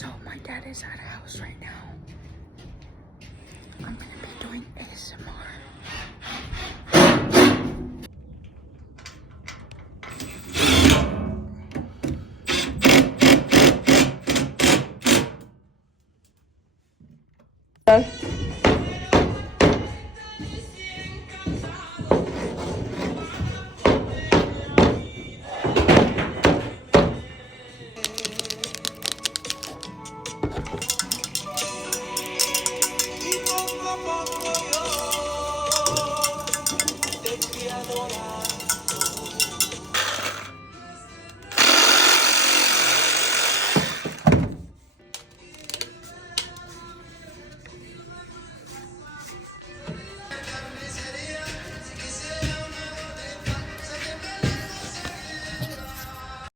So my dad is at a house right now. I'm gonna be doing ASMR.